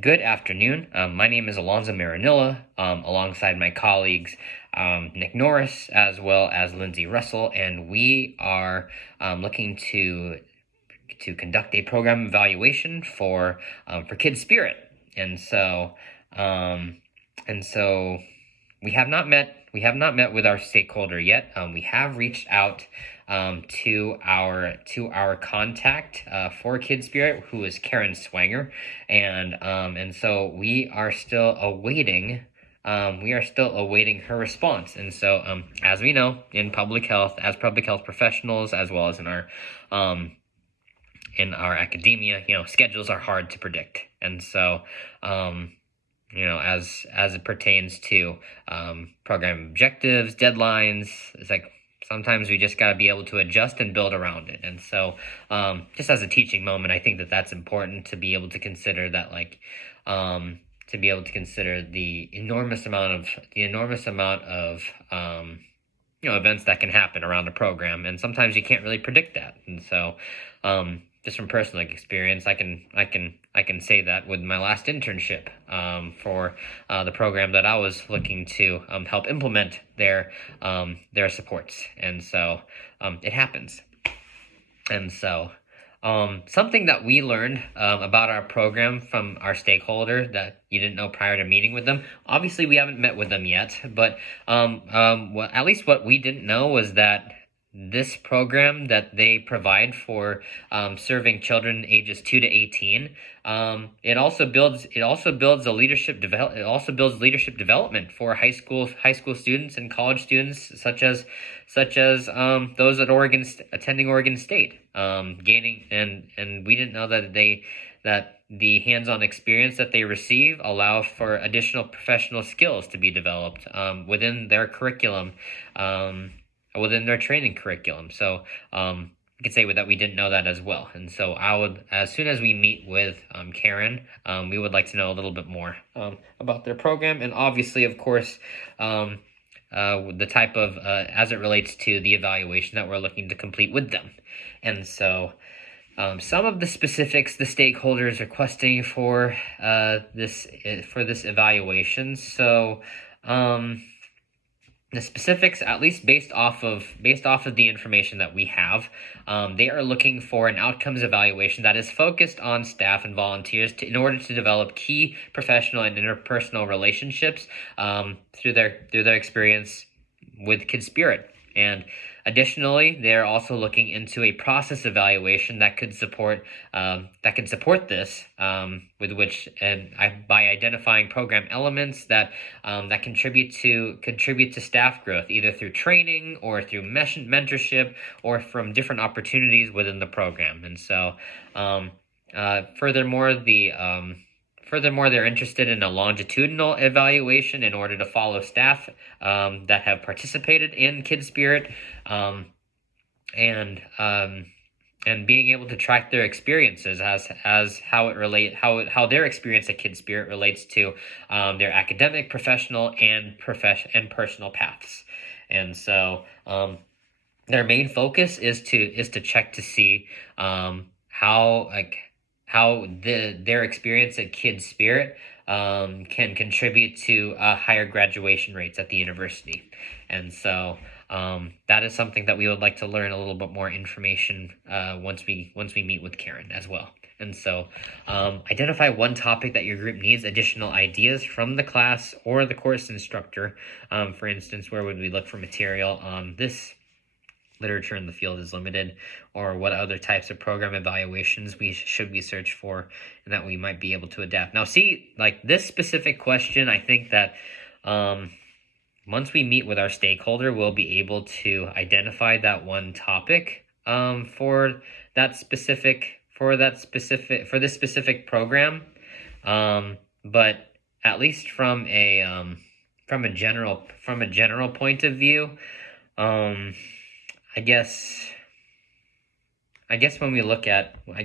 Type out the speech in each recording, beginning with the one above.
Good afternoon. My name is Alonzo Marinilla, alongside my colleagues Nick Norris as well as Lindsay Russell, and we are looking to conduct a program evaluation for KidSpirit, and so um, and so we have not met. We have not met with our stakeholder yet. We have reached out to our contact for KidSpirit, who is Karen Swanger, and so we are still awaiting. We are still awaiting her response, and so as we know, in public health, as public health professionals, as well as in our academia, schedules are hard to predict, and so as it pertains to program objectives, deadlines, it's like sometimes we just got to be able to adjust and build around it. And so just as a teaching moment, I think that that's important to be able to consider that, to be able to consider the enormous amount of events that can happen around a program, and sometimes you can't really predict that. And so just from personal experience, I can say that with my last internship for the program that I was looking to help implement their supports, and so it happens. And so something that we learned about our program from our stakeholder that you didn't know prior to meeting with them. Obviously, we haven't met with them yet, but at least what we didn't know was that this program that they provide for serving children ages 2 to 18, it also builds leadership development for high school students and college students, such as those at attending Oregon State, gaining, and we didn't know that the hands-on experience that they receive allow for additional professional skills to be developed within their curriculum, within their training curriculum. So you could say that we didn't know that as well. And so as soon as we meet with Karen, we would like to know a little bit more about their program, and obviously, of course, the type of as it relates to the evaluation that we're looking to complete with them. And so some of the specifics the stakeholders requesting for this evaluation. So the specifics, at least based off of the information that we have, they are looking for an outcomes evaluation that is focused on staff and volunteers in order to develop key professional and interpersonal relationships through their experience with KidSpirit. And additionally, they're also looking into a process evaluation that could support this, with which, and by identifying program elements that contribute to staff growth, either through training or through mentorship or from different opportunities within the program. And so, Furthermore, they're interested in a longitudinal evaluation in order to follow staff that have participated in KidSpirit, and being able to track their experiences as how their experience at KidSpirit relates to their academic, professional, and personal paths. And so their main focus is to check to see how their experience at KidSpirit can contribute to higher graduation rates at the university. And so that is something that we would like to learn a little bit more information once we meet with Karen as well. And so identify one topic that your group needs additional ideas from the class or the course instructor. For instance, where would we look for material on this? Literature in the field is limited, or what other types of program evaluations should we search for, and that we might be able to adapt. Now, see, like this specific question, I think that once we meet with our stakeholder, we'll be able to identify that one topic for this specific program. But at least from a general point of view, I guess when we look at the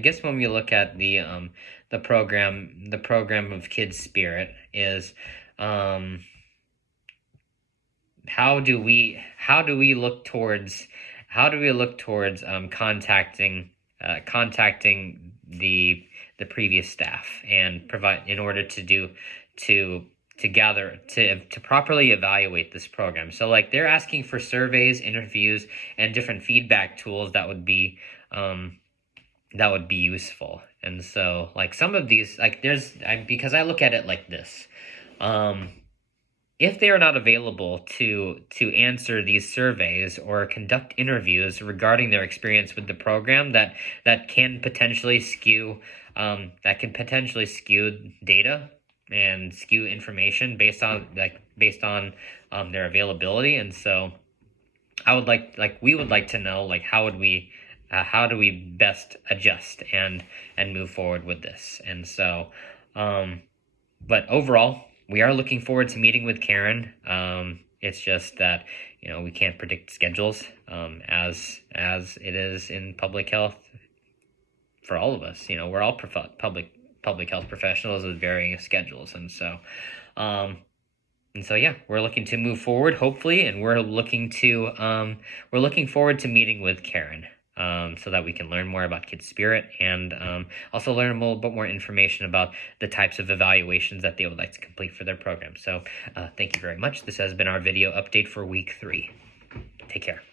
program of KidSpirit is how do we look towards contacting the previous staff and provide in order to gather to properly evaluate this program. So like they're asking for surveys, interviews, and different feedback tools that would be useful. And so like some of these, like because I look at it like this, if they are not available to answer these surveys or conduct interviews regarding their experience with the program, that can potentially skew data and skew information based on their availability. And so we would like to know, like, how do we best adjust and move forward with this. And so but overall, we are looking forward to meeting with Karen. It's just that, we can't predict schedules as it is in public health for all of us. We're all public health professionals with varying schedules. And so yeah, we're looking to move forward, hopefully, and we're looking forward to meeting with Karen. So that we can learn more about KidSpirit and also learn a little bit more information about the types of evaluations that they would like to complete for their program. So thank you very much. This has been our video update for week 3. Take care.